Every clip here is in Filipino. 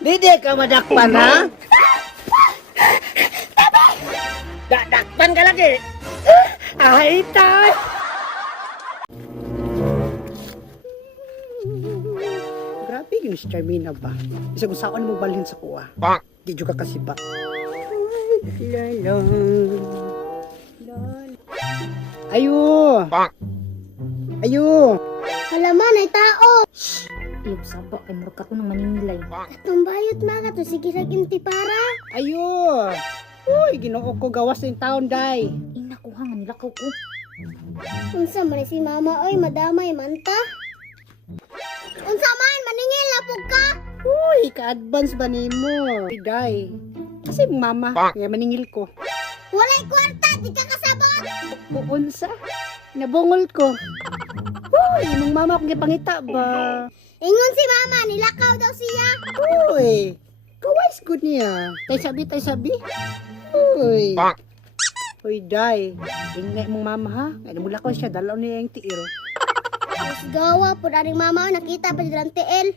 Didi ka madakpan, ha? Dakpan ka lagi. Ay, tay! Grabe yung si Charmina ba? Isang usawan mo balhin sa kuha. Di juga kasi ba? Ayo! Ayo! Halaman ay tao. Iyog sabo kay murag ka ko ng maningilay. Atong bayot mga to sige sa para. Ayo! Uy, ginoo ko gawas ng taon, day. Ina ko nga nilakaw ko. Unsa man si mama oy madamay man ta? Unsa man maningil na pug ka? Uy, ka-advance ba nimo? Uy, day. Kasi mama, kaya maningil ko. Walay kwarta di ka kasabot. Puunsa? Nabungol ko. Uy, imong mama kung gipangita ba? Ingon si mama nilakaw daw siya. Uy, kawais good niya. Tay sabi. Uy. Uy, day. Ingay mong mama ha. Ngay mula ko siya, dalaw niya yung tiil. Mas gawa pud aring mama nakita pa dilang tiil.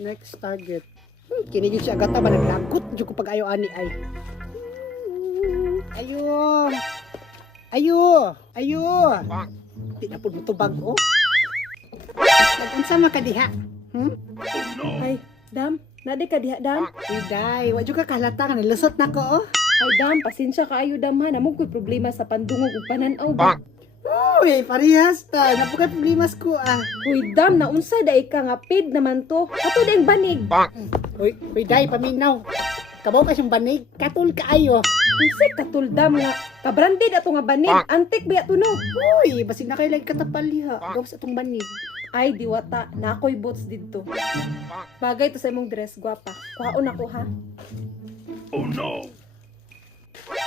Next target. Kini yun siya agata ba naglagot? Diyo ko pag ayaw ani ay. Ayo. Ayo. Ayo. Di na po mo tubag oh. Nag-unsa man ka diha? Ay, Dam, nade ka diha, Dam? Uy, day. Wa ka kahalata ka nilusot na ko oh. Ay, Dam, pasensya ka ayo, Dam, ha. Namong ko'y problema sa pandungog ug pananaw ba? Uy, parehas ta. Napukat problemas ko ah. Uy, Dam, naunsa da ka nga paid naman to. Ato da yung banig. Uy, day, paminaw. Kabaw ka siyang banig. Katul ka ayo. Unsay katul, Dam, nga kabranded ato nga banig. Antik ba ato no? Uy, basi na kayo lang katapal ha. Gawas atong banig. Ay, diwata, na ako'y boots dito. Bagay to sa imong dress, gwapa. Kuhaon ako, ha? Oh, no!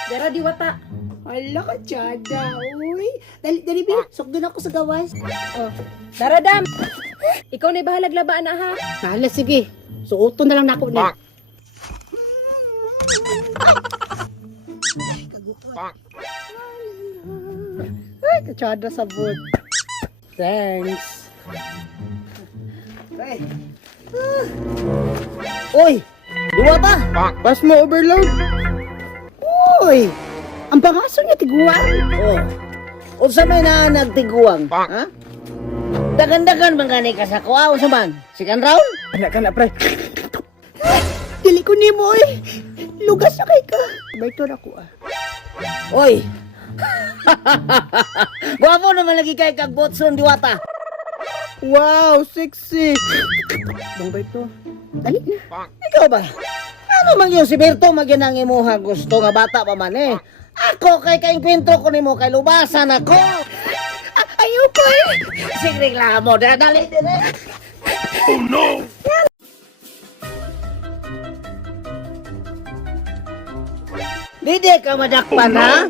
Dara, diwata. Hala ka, Chada. Uy, dali, Bill. Sugdon ako sa gawas. Oh. Dara, Dam! Ikaw na'y bahalag labaan na, ha? Hala, sige. Suoto na lang na ako na. Ay, kachada sa boot. Thanks. Ay. Uy! Duwa ba? Bas mo overload. Uy! Ang bangaso niya tiguan. Oh. Unsa may na nagtiguang? Ha? Dagan-dagan man gani ka sa kuha. Unsa man? Sikan raon? Anak ka na, pre. Dili ko ni mo eh. Lugas na kay ka. Baito na ko ah. Oy! Guwapo naman lagi kay kag botson diwata. Wow, sexy. Bang baito. Dali na. Ikaw ba? Ano man yung si Berto magyanang imuha gusto nga bata pa man eh. Ako kay kainkwentro ko nimo kay lubasan ako. Ayaw ko eh. Sige reklamo, dali dire. Didi ka madakpan ha?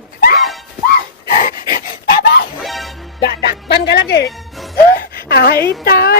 Dakpan ka lagi. Ay, tay.